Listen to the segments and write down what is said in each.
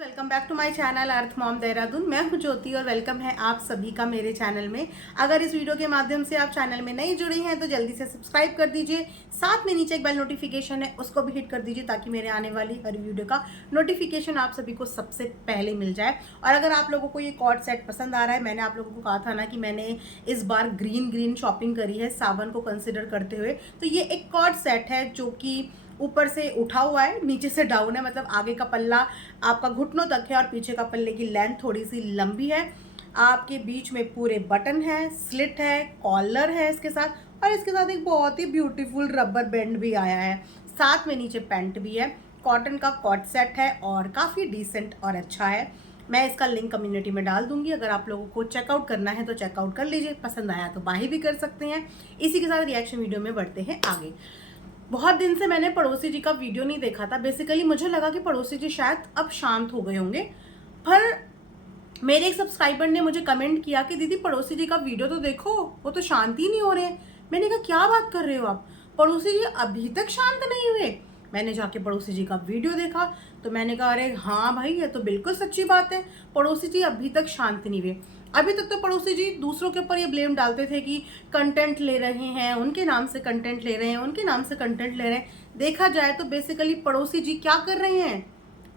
Welcome back to my channel earth mom Dehradun. मैं हूं ज्योति और वेलकम है आप सभी का मेरे चैनल में। अगर इस वीडियो के माध्यम से आप चैनल में नए जुड़े हैं तो जल्दी से सब्सक्राइब कर दीजिए। साथ में नीचे एक बेल नोटिफिकेशन है, उसको भी हिट कर दीजिए ताकि मेरे आने वाली हर वीडियो का नोटिफिकेशन आप सभी को सबसे पहले मिल जाए। और अगर आप लोगों को ये कॉर्ड सेट पसंद आ रहा है, मैंने आप लोगों को कहा था ना कि मैंने इस बार ग्रीन शॉपिंग करी है सावन को कंसिडर करते हुए। तो ये एक कॉर्ड सेट है जो कि ऊपर से उठा हुआ है, नीचे से डाउन है, मतलब आगे का पल्ला आपका घुटनों तक है और पीछे का पल्ले की लेंथ थोड़ी सी लंबी है। आपके बीच में पूरे बटन है, स्लिट है, कॉलर है इसके साथ, और इसके साथ एक बहुत ही ब्यूटीफुल रबर बैंड भी आया है। साथ में नीचे पैंट भी है। कॉटन का कॉट सेट है और काफ़ी डिसेंट और अच्छा है। मैं इसका लिंक कम्युनिटी में डाल दूंगी, अगर आप लोगों को चेकआउट करना है तो चेकआउट कर लीजिए। पसंद आया तो बाय भी कर सकते हैं। इसी के साथ रिएक्शन वीडियो में बढ़ते हैं आगे। बहुत दिन से मैंने पड़ोसी जी का वीडियो नहीं देखा था। बेसिकली मुझे लगा कि पड़ोसी जी शायद अब शांत हो गए होंगे, पर मेरे एक सब्सक्राइबर ने मुझे कमेंट किया कि दीदी पड़ोसी जी का वीडियो तो देखो, वो तो शांत ही नहीं हो रहे। मैंने कहा क्या बात कर रहे हो आप, पड़ोसी जी अभी तक शांत नहीं हुए। मैंने जाके पड़ोसी जी का वीडियो देखा तो मैंने कहा अरे हाँ भाई, ये तो बिल्कुल सच्ची बात है, पड़ोसी जी अभी तक शांत नहीं हुए। अभी तक तो पड़ोसी जी दूसरों के ऊपर ये ब्लेम डालते थे कि कंटेंट ले रहे हैं, उनके नाम से कंटेंट ले रहे हैं, उनके नाम से कंटेंट ले रहे हैं। देखा जाए तो बेसिकली पड़ोसी जी क्या कर रहे हैं,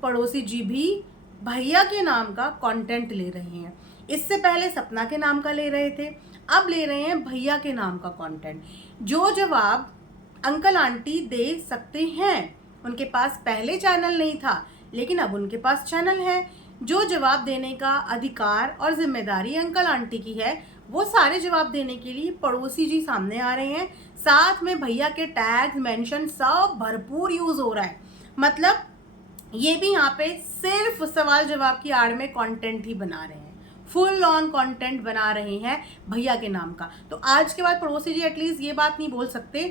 पड़ोसी जी भी भैया के नाम का कंटेंट ले रहे हैं। इससे पहले सपना के नाम का ले रहे थे, अब ले रहे हैं भैया के नाम का कंटेंट। जो जवाब अंकल आंटी दे सकते हैं, उनके पास पहले चैनल नहीं था लेकिन अब उनके पास चैनल है। जो जवाब देने का अधिकार और जिम्मेदारी अंकल आंटी की है, वो सारे जवाब देने के लिए पड़ोसी जी सामने आ रहे हैं। साथ में भैया के टैग मेंशन सब भरपूर यूज हो रहा है। मतलब ये भी यहाँ पे सिर्फ सवाल जवाब की आड़ में कंटेंट ही बना रहे हैं, फुल ऑन कंटेंट बना रहे हैं भैया के नाम का। तो आज के बाद पड़ोसी जी एटलीस्ट ये बात नहीं बोल सकते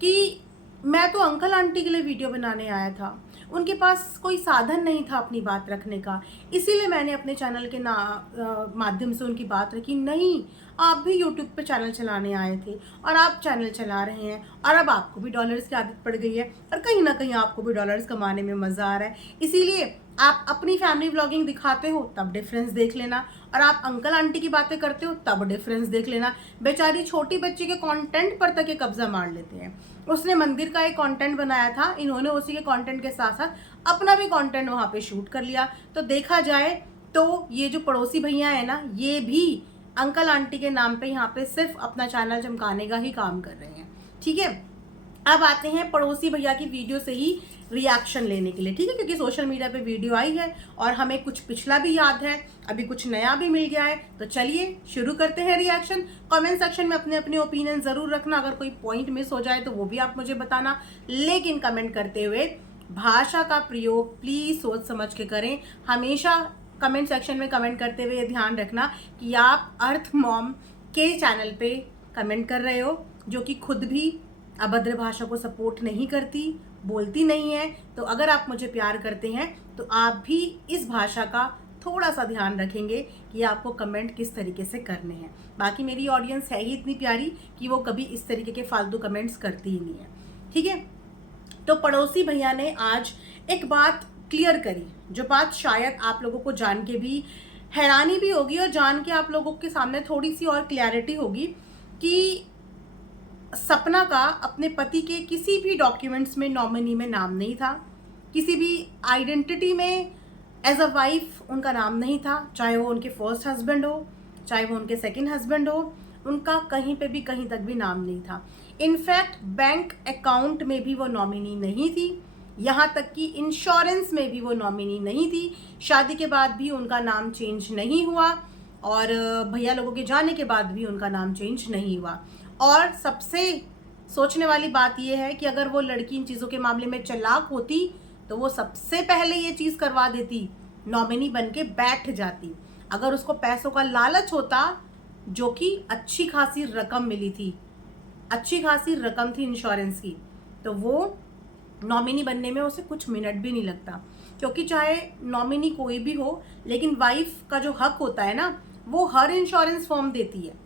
कि मैं तो अंकल आंटी के लिए वीडियो बनाने आया था, उनके पास कोई साधन नहीं था अपनी बात रखने का, इसीलिए मैंने अपने चैनल के माध्यम से उनकी बात रखी। नहीं, आप भी यूट्यूब पे चैनल चलाने आए थे और आप चैनल चला रहे हैं और अब आपको भी डॉलर्स की आदत पड़ गई है और कहीं ना कहीं आपको भी डॉलर्स कमाने में मज़ा आ रहा है। इसीलिए आप अपनी फैमिली व्लॉगिंग दिखाते हो तब डिफरेंस देख लेना, और आप अंकल आंटी की बातें करते हो तब डिफरेंस देख लेना। बेचारी छोटी बच्ची के कंटेंट पर तक ये कब्जा मार लेते हैं। उसने मंदिर का एक कंटेंट बनाया था, इन्होंने उसी के कंटेंट के साथ साथ अपना भी कंटेंट वहाँ पे शूट कर लिया। तो देखा जाए तो ये जो पड़ोसी भैया है ना, ये भी अंकल आंटी के नाम पे यहाँ पे सिर्फ अपना चैनल चमकाने का ही काम कर रहे हैं। ठीक है, अब आते हैं पड़ोसी भैया की वीडियो से ही रिएक्शन लेने के लिए। ठीक है, क्योंकि सोशल मीडिया पे वीडियो आई है और हमें कुछ पिछला भी याद है, अभी कुछ नया भी मिल गया है। तो चलिए शुरू करते हैं रिएक्शन। कमेंट सेक्शन में अपने अपने ओपिनियन जरूर रखना, अगर कोई पॉइंट मिस हो जाए तो वो भी आप मुझे बताना, लेकिन कमेंट करते हुए भाषा का प्रयोग प्लीज सोच समझ के करें। हमेशा कमेंट सेक्शन में कमेंट करते हुए ध्यान रखना कि आप अर्थ मॉम के चैनल पे कमेंट कर रहे हो, जो कि खुद भी अभद्र भाषा को सपोर्ट नहीं करती, बोलती नहीं है। तो अगर आप मुझे प्यार करते हैं तो आप भी इस भाषा का थोड़ा सा ध्यान रखेंगे कि आपको कमेंट किस तरीके से करने हैं। बाकी मेरी ऑडियंस है ही इतनी प्यारी कि वो कभी इस तरीके के फालतू कमेंट्स करती ही नहीं है। ठीक है, तो पड़ोसी भैया ने आज एक बात क्लियर करी, जो बात शायद आप लोगों को जान के भी हैरानी भी होगी और जान के आप लोगों के सामने थोड़ी सी और क्लैरिटी होगी कि सपना का अपने पति के किसी भी डॉक्यूमेंट्स में नॉमिनी में नाम नहीं था, किसी भी आइडेंटिटी में एज अ वाइफ उनका नाम नहीं था, चाहे वो उनके फर्स्ट हस्बैंड हो, चाहे वो उनके सेकंड हस्बैंड हो, उनका कहीं पे भी कहीं तक भी नाम नहीं था। इनफैक्ट बैंक अकाउंट में भी वो नॉमिनी नहीं थी, यहाँ तक कि इंश्योरेंस में भी वो नॉमिनी नहीं थी। शादी के बाद भी उनका नाम चेंज नहीं हुआ और भैया लोगों के जाने के बाद भी उनका नाम चेंज नहीं हुआ। और सबसे सोचने वाली बात यह है कि अगर वो लड़की इन चीज़ों के मामले में चालाक होती तो वो सबसे पहले ये चीज़ करवा देती, नॉमिनी बन के बैठ जाती। अगर उसको पैसों का लालच होता, जो कि अच्छी खासी रकम मिली थी, अच्छी खासी रकम थी इंश्योरेंस की, तो वो नॉमिनी बनने में उसे कुछ मिनट भी नहीं लगता। क्योंकि चाहे नॉमिनी कोई भी हो, लेकिन वाइफ का जो हक होता है ना, वो हर इंश्योरेंस फॉर्म देती है।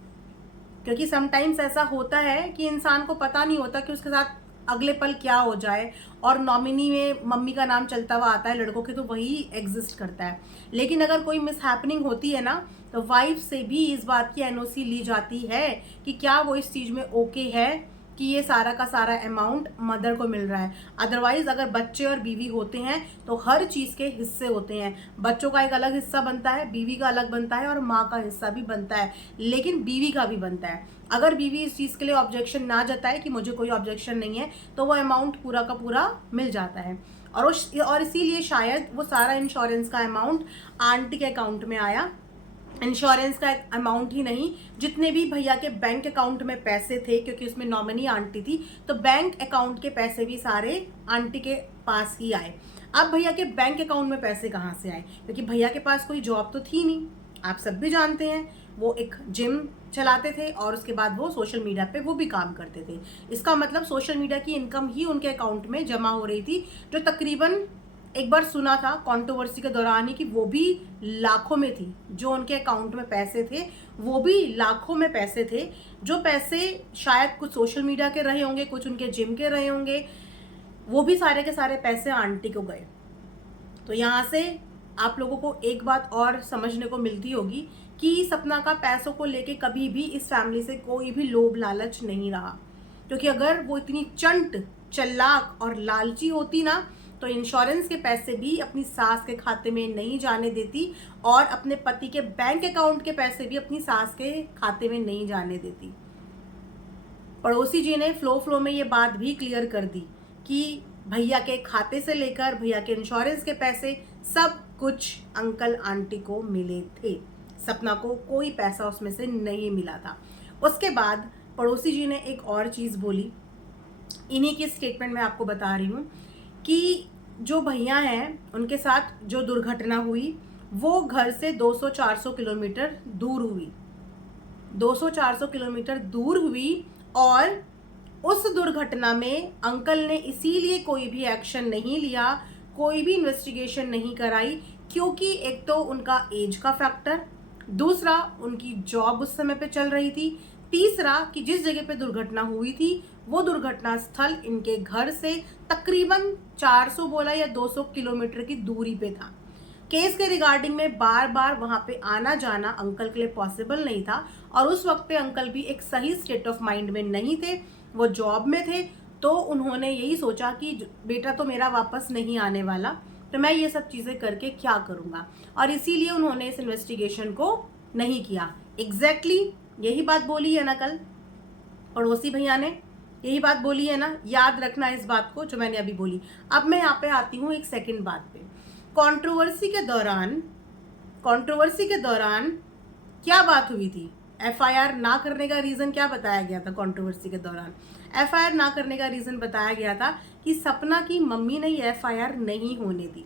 क्योंकि समटाइम्स ऐसा होता है कि इंसान को पता नहीं होता कि उसके साथ अगले पल क्या हो जाए, और नॉमिनी में मम्मी का नाम चलता हुआ आता है लड़कों के तो वही एग्जिस्ट करता है। लेकिन अगर कोई मिस हैपनिंग होती है ना, तो वाइफ से भी इस बात की एनओसी ली जाती है कि क्या वो इस चीज़ में ओके है कि ये सारा का सारा अमाउंट मदर को मिल रहा है। अदरवाइज अगर बच्चे और बीवी होते हैं तो हर चीज़ के हिस्से होते हैं। बच्चों का एक अलग हिस्सा बनता है, बीवी का अलग बनता है, और माँ का हिस्सा भी बनता है, लेकिन बीवी का भी बनता है। अगर बीवी इस चीज़ के लिए ऑब्जेक्शन ना जताए कि मुझे कोई ऑब्जेक्शन नहीं है, तो वो अमाउंट पूरा का पूरा मिल जाता है। और इसीलिए शायद वो सारा इंश्योरेंस का अमाउंट आंटी के अकाउंट में आया। इंश्योरेंस का अमाउंट ही नहीं, जितने भी भैया के बैंक अकाउंट में पैसे थे, क्योंकि उसमें नॉमिनी आंटी थी, तो बैंक अकाउंट के पैसे भी सारे आंटी के पास ही आए। अब भैया के बैंक अकाउंट में पैसे कहाँ से आए? क्योंकि भैया के पास कोई जॉब तो थी नहीं, आप सब भी जानते हैं। वो एक जिम चलाते थे और उसके बाद वो सोशल मीडिया पे वो भी काम करते थे। इसका मतलब सोशल मीडिया की इनकम ही उनके अकाउंट में जमा हो रही थी, जो तकरीबन एक बार सुना था कंट्रोवर्सी के दौरान ही कि वो भी लाखों में थी। जो उनके अकाउंट में पैसे थे वो भी लाखों में पैसे थे। जो पैसे शायद कुछ सोशल मीडिया के रहे होंगे, कुछ उनके जिम के रहे होंगे, वो भी सारे के सारे पैसे आंटी को गए। तो यहाँ से आप लोगों को एक बात और समझने को मिलती होगी कि सपना का पैसों को लेके कभी भी इस फैमिली से कोई भी लोभ लालच नहीं रहा। क्योंकि अगर वो इतनी चंट, चालाक और लालची होती ना, तो इंश्योरेंस के पैसे भी अपनी सास के खाते में नहीं जाने देती, और अपने पति के बैंक अकाउंट के पैसे भी अपनी सास के खाते में नहीं जाने देती। पड़ोसी जी ने फ्लो में ये बात भी क्लियर कर दी कि भैया के खाते से लेकर भैया के इंश्योरेंस के पैसे सब कुछ अंकल आंटी को मिले थे। सपना को कोई पैसा उसमें से नहीं मिला था। उसके बाद पड़ोसी जी ने एक और चीज़ बोली, इन्हीं की स्टेटमेंट मैं आपको बता रही हूँ कि जो भैया हैं उनके साथ जो दुर्घटना हुई वो घर से 200-400 किलोमीटर दूर हुई। 200-400 किलोमीटर दूर हुई, और उस दुर्घटना में अंकल ने इसीलिए कोई भी एक्शन नहीं लिया, कोई भी इन्वेस्टिगेशन नहीं कराई, क्योंकि एक तो उनका एज का फैक्टर, दूसरा उनकी जॉब उस समय पे चल रही थी, तीसरा कि जिस जगह पे दुर्घटना हुई थी वो दुर्घटना स्थल इनके घर से तकरीबन 400 बोला या 200 किलोमीटर की दूरी पे था। केस के रिगार्डिंग में बार बार वहाँ पे आना जाना अंकल के लिए पॉसिबल नहीं था, और उस वक्त पे अंकल भी एक सही स्टेट ऑफ माइंड में नहीं थे, वो जॉब में थे। तो उन्होंने यही सोचा कि बेटा तो मेरा वापस नहीं आने वाला, तो मैं ये सब चीज़ें करके क्या करूँगा, और इसीलिए उन्होंने इस इन्वेस्टिगेशन को नहीं किया। एग्जैक्टली यही बात बोली है ना कल पड़ोसी भैया ने, यही बात बोली है ना, याद रखना इस बात को जो मैंने अभी बोली। अब मैं यहाँ पे आती हूँ एक सेकंड बात पे। कंट्रोवर्सी के दौरान क्या बात हुई थी? एफआईआर ना करने का रीज़न क्या बताया गया था? कंट्रोवर्सी के दौरान एफआईआर ना करने का रीज़न बताया गया था कि सपना की मम्मी ने एफआईआर नहीं होने दी,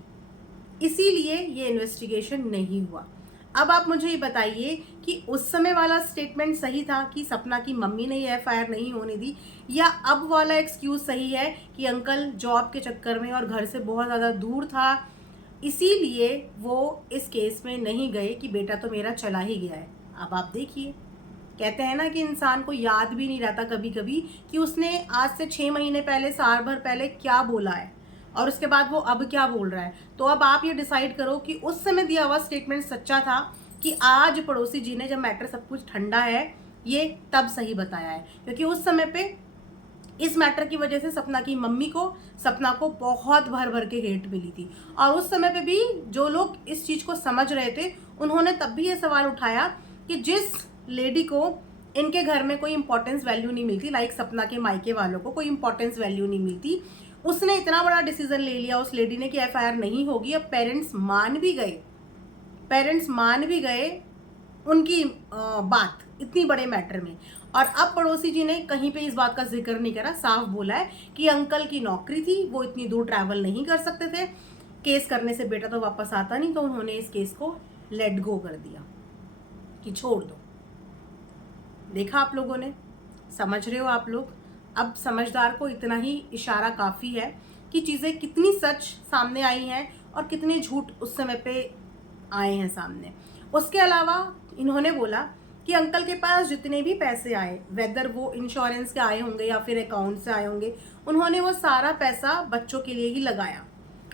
इसीलिए ये इन्वेस्टिगेशन नहीं हुआ। अब आप मुझे ये बताइए कि उस समय वाला स्टेटमेंट सही था कि सपना की मम्मी ने ये एफआईआर नहीं होने दी, या अब वाला एक्सक्यूज़ सही है कि अंकल जॉब के चक्कर में और घर से बहुत ज़्यादा दूर था, इसीलिए वो इस केस में नहीं गए कि बेटा तो मेरा चला ही गया है। अब आप देखिए, कहते हैं ना कि इंसान को याद भी नहीं रहता कभी कभी कि उसने आज से 6 महीने पहले, साल भर पहले क्या बोला है, और उसके बाद वो अब क्या बोल रहा है। तो अब आप ये डिसाइड करो कि उस समय दिया हुआ स्टेटमेंट सच्चा था कि आज पड़ोसी जी ने, जब मैटर सब कुछ ठंडा है, ये तब सही बताया है। क्योंकि उस समय पे इस मैटर की वजह से सपना की मम्मी को, सपना को बहुत भर भर के हेट मिली थी, और उस समय पे भी जो लोग इस चीज़ को समझ रहे थे उन्होंने तब भी ये सवाल उठाया कि जिस लेडी को इनके घर में कोई इंपॉर्टेंस वैल्यू नहीं मिलती, लाइक सपना के मायके वालों को कोई इंपॉर्टेंस वैल्यू नहीं मिलती, उसने इतना बड़ा डिसीजन ले लिया उस लेडी ने कि एफआईआर नहीं होगी। अब पेरेंट्स मान भी गए उनकी बात इतनी बड़े मैटर में। और अब पड़ोसी जी ने कहीं पे इस बात का जिक्र नहीं करा, साफ बोला है कि अंकल की नौकरी थी, वो इतनी दूर ट्रैवल नहीं कर सकते थे, केस करने से बेटा तो वापस आता नहीं, तो उन्होंने इस केस को लेट गो कर दिया कि छोड़ दो। देखा आप लोगों ने, समझ रहे हो आप लोग। अब समझदार को इतना ही इशारा काफ़ी है कि चीज़ें कितनी सच सामने आई हैं और कितने झूठ उस समय पे आए हैं सामने। उसके अलावा इन्होंने बोला कि अंकल के पास जितने भी पैसे आए, वेदर वो इंश्योरेंस के आए होंगे या फिर अकाउंट से आए होंगे, उन्होंने वो सारा पैसा बच्चों के लिए ही लगाया।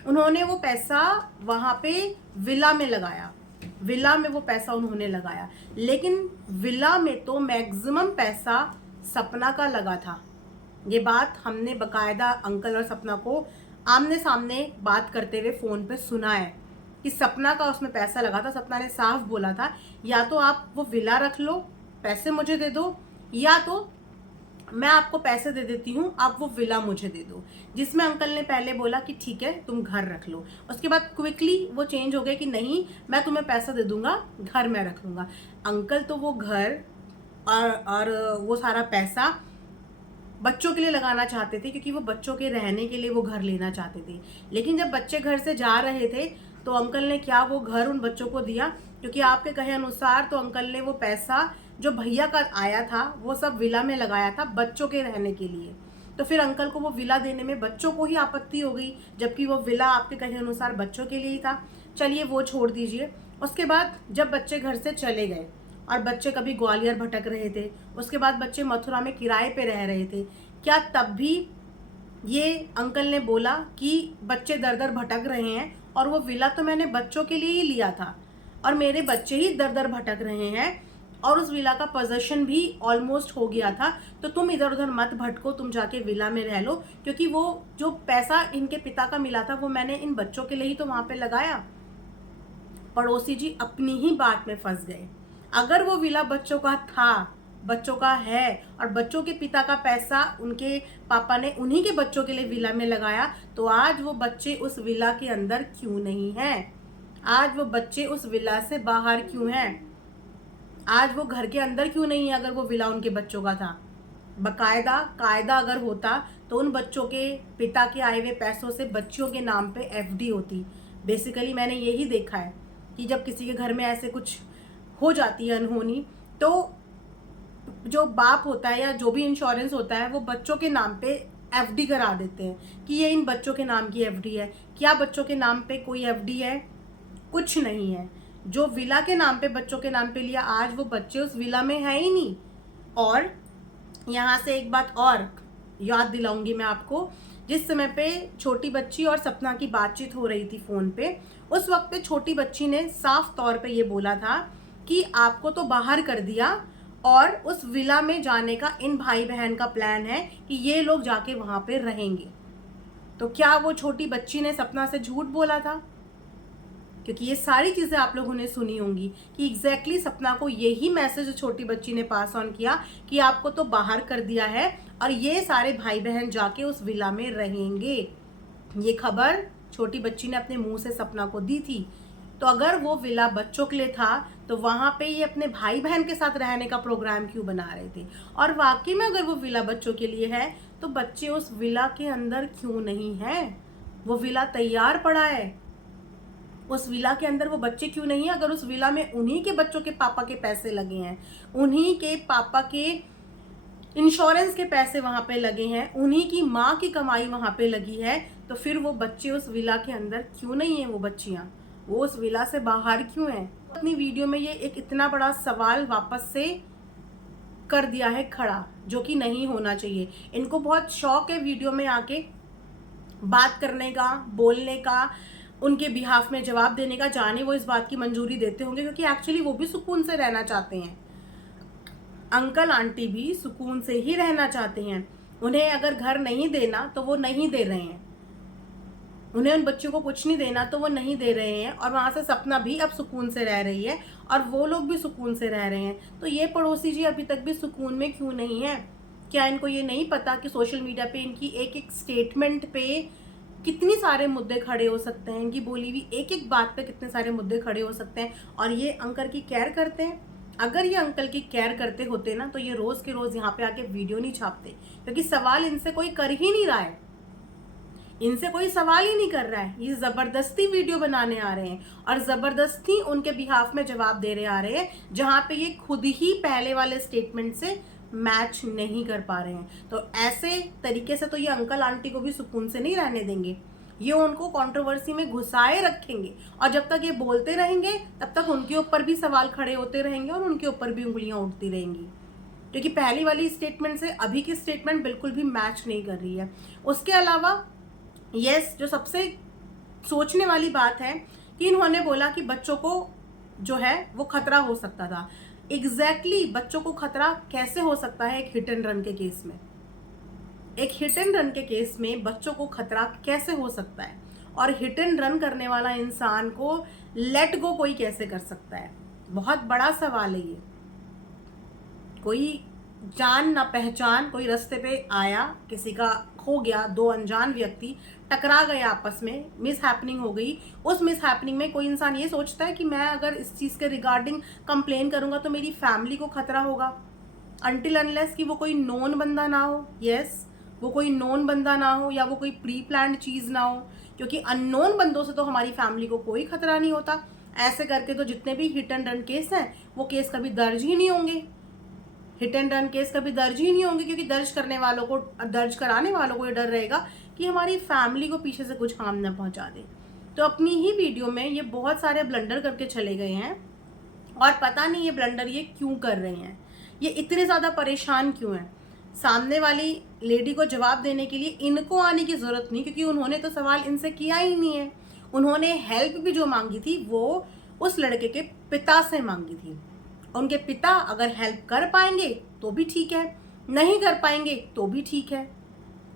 उन्होंने वो पैसा वहाँ पे विला में लगाया, विला में वो पैसा उन्होंने लगाया। लेकिन विला में तो मैक्सिमम पैसा सपना का लगा था। ये बात हमने बकायदा अंकल और सपना को आमने सामने बात करते हुए फ़ोन पे सुना है कि सपना का उसमें पैसा लगा था। सपना ने साफ बोला था, या तो आप वो विला रख लो, पैसे मुझे दे दो, या तो मैं आपको पैसे दे देती हूँ, आप वो विला मुझे दे दो। जिसमें अंकल ने पहले बोला कि ठीक है तुम घर रख लो, उसके बाद क्विकली वो चेंज हो गया कि नहीं मैं तुम्हें पैसा दे दूंगा, घर मैं रख लूँगा। अंकल तो वो घर और वो सारा पैसा बच्चों के लिए लगाना चाहते थे, क्योंकि वो बच्चों के रहने के लिए वो घर लेना चाहते थे। लेकिन जब बच्चे घर से जा रहे थे तो अंकल ने क्या वो घर उन बच्चों को दिया? क्योंकि आपके कहे अनुसार तो अंकल ने वो पैसा जो भैया का आया था वो सब विला में लगाया था बच्चों के रहने के लिए। तो फिर अंकल को वो विला देने में बच्चों को ही आपत्ति हो गई, जबकि वो विला आपके कहे अनुसार बच्चों के लिए ही था। चलिए वो छोड़ दीजिए। उसके बाद जब बच्चे घर से चले गए और बच्चे कभी ग्वालियर भटक रहे थे, उसके बाद बच्चे मथुरा में किराए पे रह रहे थे, क्या तब भी ये अंकल ने बोला कि बच्चे दर दर भटक रहे हैं और वो विला तो मैंने बच्चों के लिए ही लिया था और मेरे बच्चे ही दर दर भटक रहे हैं और उस विला का पोजेशन भी ऑलमोस्ट हो गया था, तो तुम इधर उधर मत भटको, तुम जाके विला में रह लो, क्योंकि वो जो पैसा इनके पिता का मिला था वो मैंने इन बच्चों के लिए ही तो वहां पे लगाया। पड़ोसी जी अपनी ही बात में फंस गए। अगर वो विला बच्चों का था, बच्चों का है, और बच्चों के पिता का पैसा उनके पापा ने उन्हीं के बच्चों के लिए विला में लगाया, तो आज वो बच्चे उस विला के अंदर क्यों नहीं हैं? आज वो बच्चे उस विला से बाहर क्यों हैं? आज वो घर के अंदर क्यों नहीं है? अगर वो विला उनके बच्चों का था, बकायदा कायदा अगर होता तो उन बच्चों के पिता के आए हुए पैसों से बच्चियों के नाम पे एफडी होती। बेसिकली मैंने यही देखा है कि जब किसी के घर में ऐसे कुछ हो जाती है अनहोनी, तो जो बाप होता है या जो भी इंश्योरेंस होता है वो बच्चों के नाम पे एफडी करा देते हैं कि ये इन बच्चों के नाम की एफडी है। क्या बच्चों के नाम पे कोई एफडी है? कुछ नहीं है। जो विला के नाम पे बच्चों के नाम पे लिया, आज वो बच्चे उस विला में है ही नहीं। और यहाँ से एक बात और याद दिलाऊंगी मैं आपको, जिस समय पे छोटी बच्ची और सपना की बातचीत हो रही थी फोन पे, उस वक्त पे छोटी बच्ची ने साफ तौर पे ये बोला था कि आपको तो बाहर कर दिया और उस विला में जाने का इन भाई बहन का प्लान है कि ये लोग जाके वहां पे रहेंगे। तो क्या वो छोटी बच्ची ने सपना से झूठ बोला था? क्योंकि ये सारी चीजें आप लोगों ने सुनी होंगी कि एग्जैक्टली सपना को यही मैसेज छोटी बच्ची ने पास ऑन किया कि आपको तो बाहर कर दिया है और ये सारे भाई बहन जाके उस विला में रहेंगे। ये खबर छोटी बच्ची ने अपने मुंह से सपना को दी थी। तो अगर वो विला बच्चों के लिए था तो वहां पे ये अपने भाई बहन के साथ रहने का प्रोग्राम क्यों बना रहे थे? और वाकई में अगर वो विला बच्चों के लिए है तो बच्चे उस विला के अंदर क्यों नहीं है? वो विला तैयार पड़ा है, उस विला के अंदर वो बच्चे क्यों नहीं है? अगर उस विला में उन्हीं के बच्चों के पापा के पैसे लगे हैं, उन्हीं के पापा के इंश्योरेंस के पैसे वहां पे लगे हैं, उन्हीं की माँ की कमाई वहां पे लगी है, तो फिर वो बच्चे उस विला के अंदर क्यों नहीं है? वो बच्चियां वो उस विला से बाहर क्यों हैं? अपनी वीडियो में ये एक इतना बड़ा सवाल वापस से कर दिया है खड़ा, जो कि नहीं होना चाहिए। इनको बहुत शौक है वीडियो में आके बात करने का, बोलने का, उनके बिहाफ में जवाब देने का। जाने वो इस बात की मंजूरी देते होंगे क्योंकि एक्चुअली वो भी सुकून से रहना चाहते हैं। अंकल आंटी भी सुकून से ही रहना चाहते हैं। उन्हें अगर घर नहीं देना तो वो नहीं दे रहे हैं, उन्हें उन बच्चों को कुछ नहीं देना तो वो नहीं दे रहे हैं। और वहां से सपना भी अब सुकून से रह रही है और वो लोग भी सुकून से रह रहे हैं। तो ये पड़ोसी जी अभी तक भी सुकून में क्यों नहीं है? क्या इनको ये नहीं पता कि सोशल मीडिया पे इनकी एक एक स्टेटमेंट पे कितनी सारे मुद्दे खड़े हो सकते हैं? इनकी बोली हुई एक एक बात पे कितने सारे मुद्दे खड़े हो सकते हैं? और ये अंकल की केयर करते हैं। अगर ये अंकल की केयर करते होते ना तो ये रोज के रोज यहाँ पे आके वीडियो नहीं छापते, क्योंकि सवाल इनसे कोई कर ही नहीं रहा है, इनसे कोई सवाल ही नहीं कर रहा है। ये जबरदस्ती वीडियो बनाने आ रहे हैं और जबरदस्ती उनके बिहाफ में जवाब दे रहे आ रहे हैं, जहां पे ये खुद ही पहले वाले स्टेटमेंट से मैच नहीं कर पा रहे हैं। तो ऐसे तरीके से तो ये अंकल आंटी को भी सुकून से नहीं रहने देंगे। ये उनको कंट्रोवर्सी में घुसाए रखेंगे और जब तक ये बोलते रहेंगे तब तक उनके ऊपर भी सवाल खड़े होते रहेंगे और उनके ऊपर भी उंगलियां उठती रहेंगी, क्योंकि पहली वाली स्टेटमेंट से अभी की स्टेटमेंट बिल्कुल भी मैच नहीं कर रही है। उसके अलावा जो सबसे सोचने वाली बात है कि इन्होंने बोला कि बच्चों को जो है वो खतरा हो सकता था। एग्जैक्टली बच्चों को खतरा कैसे हो सकता है एक हिट एंड रन के केस में? एक हिट एंड रन के केस में बच्चों को खतरा कैसे हो सकता है? और हिट एंड रन करने वाला इंसान को लेट गो कोई कैसे कर सकता है? बहुत बड़ा सवाल है ये। कोई जान ना पहचान कोई रास्ते पे आया, किसी का हो गया, दो अनजान व्यक्ति टकरा गए आपस में, मिस हैपनिंग हो गई। उस मिस हैपनिंग में कोई इंसान ये सोचता है कि मैं अगर इस चीज़ के रिगार्डिंग कंप्लेन करूंगा तो मेरी फैमिली को खतरा होगा, अनटिल अनलेस कि वो कोई नोन बंदा ना हो। यस, वो कोई नोन बंदा ना हो या वो कोई प्री प्लान्ड चीज़ ना हो, क्योंकि अननोन बंदों से तो हमारी फैमिली को कोई खतरा नहीं होता। ऐसे करके तो जितने भी हिट एंड रन केस हैं वो केस कभी दर्ज ही नहीं होंगे। हिट एंड रन केस कभी दर्ज ही नहीं होंगे, क्योंकि दर्ज कराने वालों को ये डर रहेगा कि हमारी फैमिली को पीछे से कुछ हार्म न पहुंचा दे। तो अपनी ही वीडियो में ये बहुत सारे ब्लंडर करके चले गए हैं और पता नहीं ये ब्लंडर ये क्यों कर रहे हैं, ये इतने ज़्यादा परेशान क्यों हैं। सामने वाली लेडी को जवाब देने के लिए इनको आने की ज़रूरत नहीं, क्योंकि उन्होंने तो सवाल इनसे किया ही नहीं है। उन्होंने हेल्प भी जो मांगी थी वो उस लड़के के पिता से मांगी थी। उनके पिता अगर हेल्प कर पाएंगे तो भी ठीक है, नहीं कर पाएंगे तो भी ठीक है।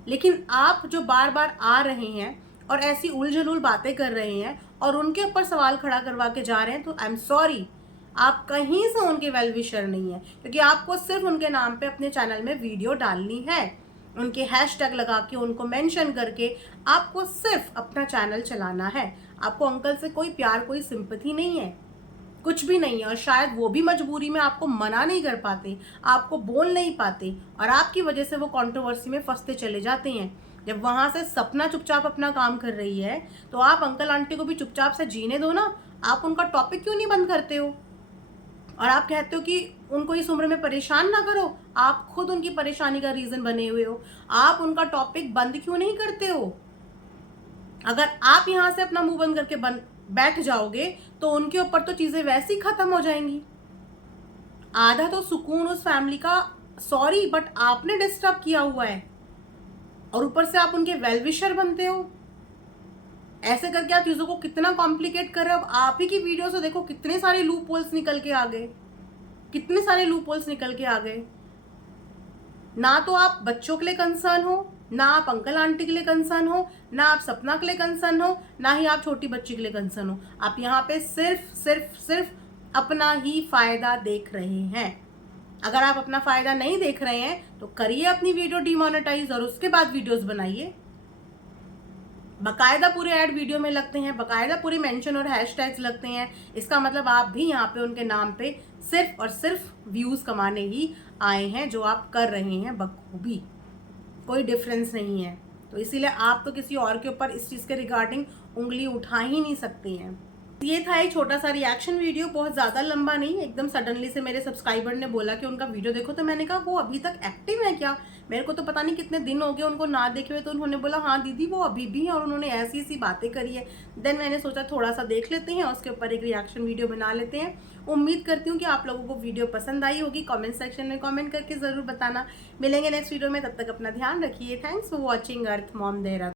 लेकिन आप जो बार बार आ रहे हैं और ऐसी उलझुल बातें कर रहे हैं और उनके ऊपर सवाल खड़ा करवा के जा रहे हैं, तो आई एम सॉरी, आप कहीं से उनके वेल विशर नहीं है, क्योंकि आपको सिर्फ उनके नाम पे अपने चैनल में वीडियो डालनी है, उनके हैशटैग लगा के उनको मेंशन करके आपको सिर्फ अपना चैनल चलाना है। आपको अंकल से कोई प्यार, कोई सिंपैथी नहीं है, कुछ भी नहीं है। और शायद वो भी मजबूरी में आपको मना नहीं कर पाते, आपको बोल नहीं पाते और आपकी वजह से वो कंट्रोवर्सी में फंसते चले जाते हैं। जब वहां से सपना चुपचाप अपना काम कर रही है तो आप अंकल आंटी को भी चुपचाप से जीने दो ना। आप उनका टॉपिक क्यों नहीं बंद करते हो? और आप कहते हो कि उनको इस उम्र में परेशान ना करो, आप खुद उनकी परेशानी का रीजन बने हुए हो। आप उनका टॉपिक बंद क्यों नहीं करते हो? अगर आप यहाँ से अपना मुंह बंद करके बैठ जाओगे तो उनके ऊपर तो चीजें वैसे ही खत्म हो जाएंगी। आधा तो सुकून उस फैमिली का, सॉरी बट आपने डिस्टर्ब किया हुआ है और ऊपर से आप उनके वेल विशर बनते हो। ऐसे करके आप चीजों को कितना कॉम्प्लिकेट कर रहे हो। अब आप ही की वीडियो से देखो कितने सारे लूप होल्स निकल के आ गए, कितने सारे लूप होल्स निकल के आ गए। ना तो आप बच्चों के लिए कंसर्न हो, ना आप अंकल आंटी के लिए कंसर्न हो, ना आप सपना के लिए कंसर्न हो, ना ही आप छोटी बच्ची के लिए कंसर्न हो। आप यहाँ पे सिर्फ सिर्फ सिर्फ अपना ही फायदा देख रहे हैं। अगर आप अपना फायदा नहीं देख रहे हैं तो करिए अपनी वीडियो डिमोनेटाइज और उसके बाद वीडियोस बनाइए। बकायदा पूरे ऐड वीडियो में लगते हैं, बकायदा पूरे मेंशन और हैशटैग्स लगते हैं। इसका मतलब आप भी यहाँ पे उनके नाम पे सिर्फ और सिर्फ व्यूज कमाने ही आए हैं, जो आप कर रहे हैं बखूबी, कोई डिफरेंस नहीं है। तो इसीलिए आप तो किसी और के ऊपर इस चीज़ के रिगार्डिंग उंगली उठा ही नहीं सकती हैं। ये था एक छोटा सा रिएक्शन वीडियो, बहुत ज़्यादा लंबा नहीं। एकदम सडनली से मेरे सब्सक्राइबर ने बोला कि उनका वीडियो देखो, तो मैंने कहा वो अभी तक एक्टिव है क्या? मेरे को तो पता नहीं कितने दिन हो गए उनको ना देखे हुए। तो उन्होंने बोला हाँ दीदी वो अभी भी हैं और उन्होंने ऐसी ऐसी बातें करी है। देन मैंने सोचा थोड़ा सा देख लेते हैं, उसके ऊपर एक रिएक्शन वीडियो बना लेते हैं। उम्मीद करती हूँ कि आप लोगों को वीडियो पसंद आई होगी। कमेंट सेक्शन में कमेंट करके ज़रूर बताना। मिलेंगे नेक्स्ट वीडियो में, तब तक अपना ध्यान रखिए। Thanks for watching earth mom Dehradun.